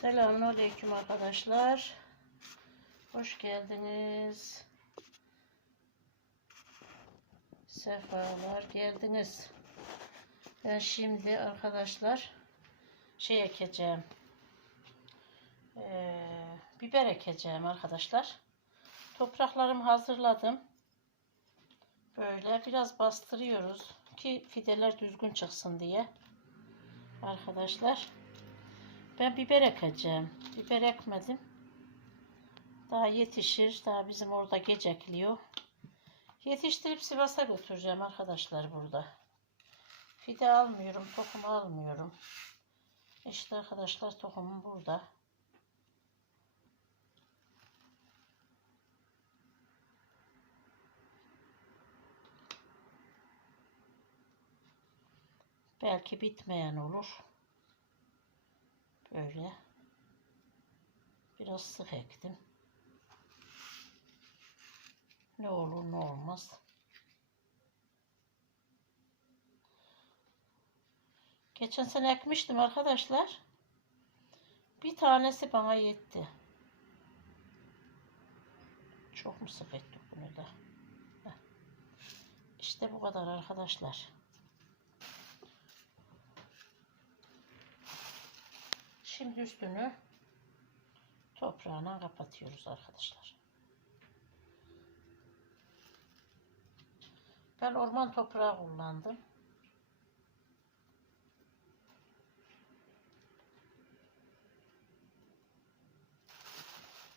Selamünaleyküm arkadaşlar. Hoş geldiniz. Sefalar geldiniz. Ben şimdi arkadaşlar şey ekeceğim. Ee, biber ekeceğim arkadaşlar. Topraklarımı hazırladım. Böyle biraz bastırıyoruz ki fideler düzgün çıksın diye. Arkadaşlar. Ben biber ekeceğim. Biber ekmedim. Daha yetişir. Daha bizim orada gecekliyor. Yetiştirip Sivas'a götüreceğim arkadaşlar burada. Fide almıyorum. Tohum almıyorum. İşte arkadaşlar tohumum burada. Belki bitmeyen olur. Böyle. Biraz sık ektim. Ne olur ne olmaz. Geçen sene ekmiştim arkadaşlar. Bir tanesi bana yetti. Çok mu sık ettik bunu da? Heh. İşte bu kadar arkadaşlar. Şimdi üstünü toprağına kapatıyoruz arkadaşlar. Ben orman toprağı kullandım.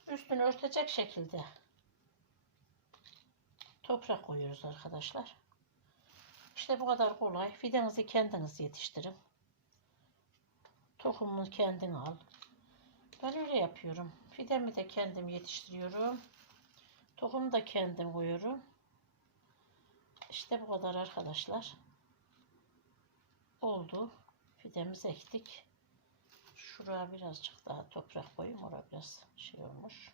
Üstünü örtecek şekilde toprak koyuyoruz arkadaşlar. İşte bu kadar kolay. Fidenizi kendiniz yetiştirin. Tohumunu kendin al. Ben öyle yapıyorum. Fidemi de kendim yetiştiriyorum. Tohumu da kendim koyuyorum. İşte bu kadar arkadaşlar. Oldu. Fidemizi ektik. Şuraya birazcık daha toprak koyayım. Orada biraz şey olmuş.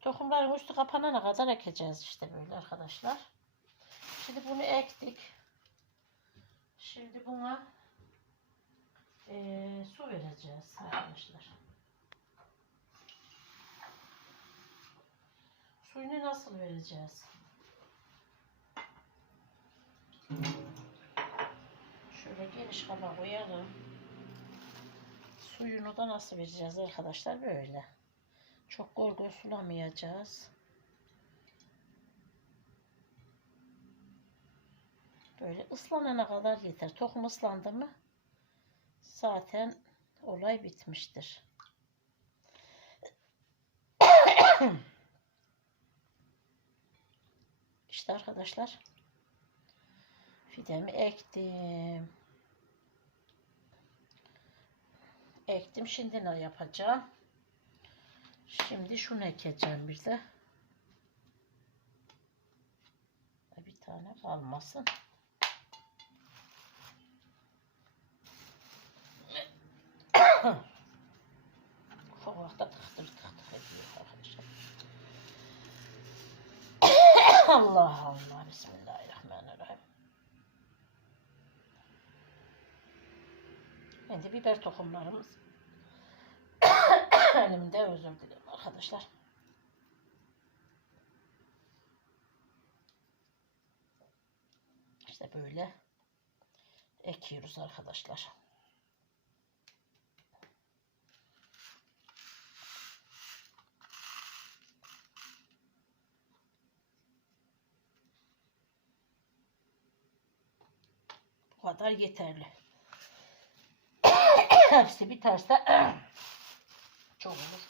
Tohumların üstü kapanana kadar ekeceğiz işte böyle arkadaşlar. Şimdi bunu ektik. Şimdi buna eee, su vereceğiz arkadaşlar. Suyunu nasıl vereceğiz? Şöyle geniş kaba koyalım. Suyunu da nasıl vereceğiz arkadaşlar? Böyle. Çok gol gol sulamayacağız. Böyle ıslanana kadar yeter. Tohum ıslandı mı zaten olay bitmiştir. İşte arkadaşlar fidemi ektim. Ektim. Şimdi ne yapacağım? Şimdi şunu ekeceğim bir de. Bir tane kalmasın. Sokakta tıktır tıktır ediyor arkadaşlar. Allah Allah. Bismillahirrahmanirrahim. Şimdi biber tohumlarımız elimde özür dilerim arkadaşlar. İşte böyle ekiyoruz arkadaşlar. Kadar yeterli. Hepsi biterse çok olur.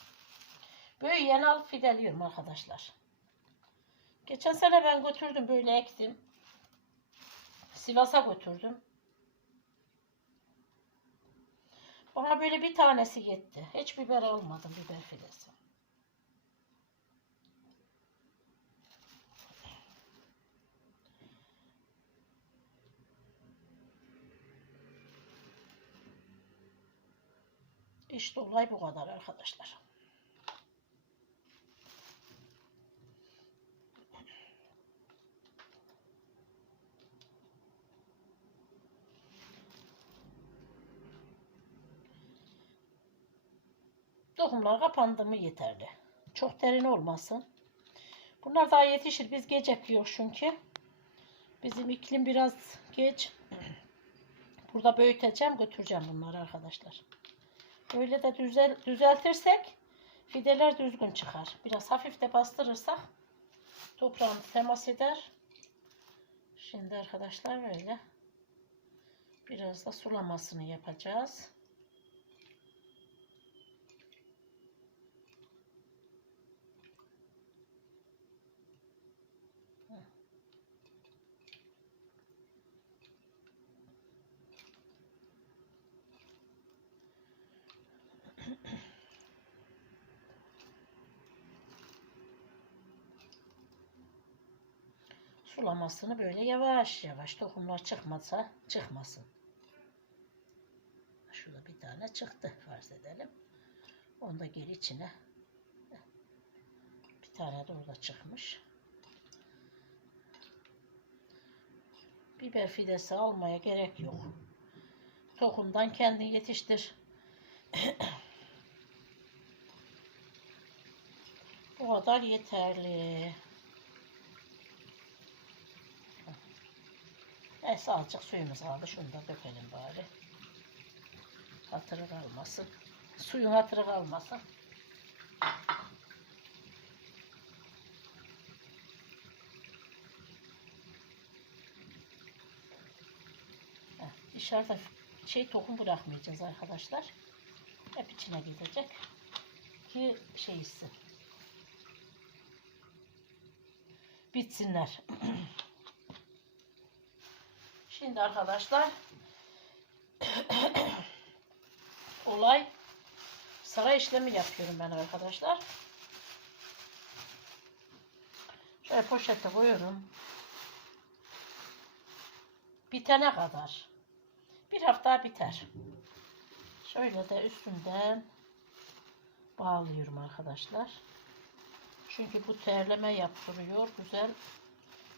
Büyüyen al fideliyorum arkadaşlar. Geçen sene ben götürdüm böyle ektim. Sivas'a götürdüm. Ona böyle bir tanesi yetti. Hiç biber almadım biber fidesi. İşte olay bu kadar arkadaşlar. Tohumlar kapandı mı yeterli. Çok derin olmasın. Bunlar daha yetişir. Biz gece ekiyor çünkü. Bizim iklim biraz geç. Burada büyüteceğim, götüreceğim bunları arkadaşlar. Böyle de düzel, düzeltirsek fideler düzgün çıkar. Biraz hafif de bastırırsak toprağın temas eder. Şimdi arkadaşlar böyle biraz da sulamasını yapacağız. Sulamasını böyle yavaş yavaş tohumlar çıkmasa çıkmasın. Şurada bir tane çıktı farz edelim. Onu da geri içine bir tane de orada çıkmış. Biber fidesi almaya gerek yok. Tohumdan kendin yetiştir. Bu kadar yeterli. Neyse azıcık suyumuz kaldı. Şunu da dökelim bari. Hatırı kalmasın. Suyun hatırı kalmasın. Heh, Dışarıda şey tohum bırakmayacağız arkadaşlar. Hep içine gidecek. Ki şey içsin. Bitsinler. Şimdi arkadaşlar olay sıra işlemi yapıyorum ben arkadaşlar. Şöyle poşete koyuyorum. Bitene kadar. Bir hafta biter. Şöyle de üstünden bağlıyorum arkadaşlar. Çünkü bu terleme yaptırıyor. Güzel.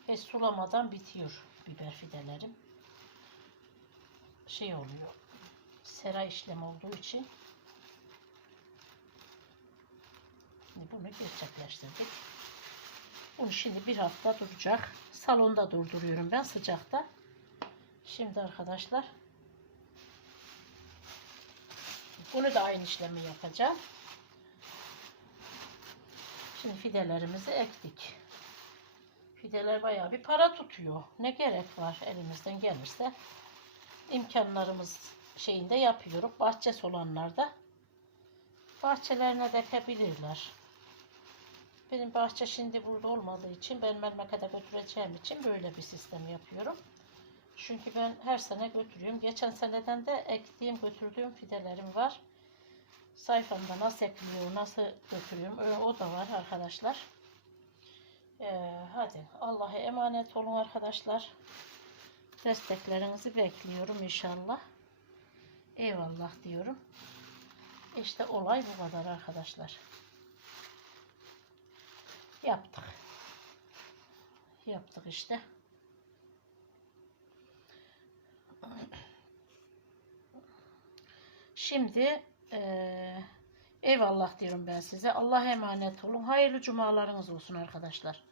Hiç sulamadan bitiyor biber fidelerim şey oluyor. Sera işlemi olduğu için şimdi bunu gerçekleştirdik. Bunu şimdi bir hafta duracak. Salonda durduruyorum ben sıcakta. Şimdi arkadaşlar bunu da aynı işlemi yapacağım. Şimdi fidelerimizi ektik. Fideler bayağı bir para tutuyor. Ne gerek var elimizden gelirse imkanlarımız şeyinde yapıyorum. Bahçesi olanlar da bahçelerine dekebilirler. Benim bahçe şimdi burada olmadığı için ben Melmek'e götüreceğim için böyle bir sistem yapıyorum. Çünkü ben her sene götürüyorum. Geçen seneden de ektiğim götürdüğüm fidelerim var. Sayfamda nasıl ekliyor, nasıl götürüyorum o da var arkadaşlar. Ee, hadi Allah'a emanet olun arkadaşlar. Desteklerinizi bekliyorum inşallah. Eyvallah diyorum. İşte olay bu kadar arkadaşlar. Yaptık. Yaptık işte. Şimdi eee, eyvallah diyorum ben size. Allah'a emanet olun. Hayırlı cumalarınız olsun arkadaşlar.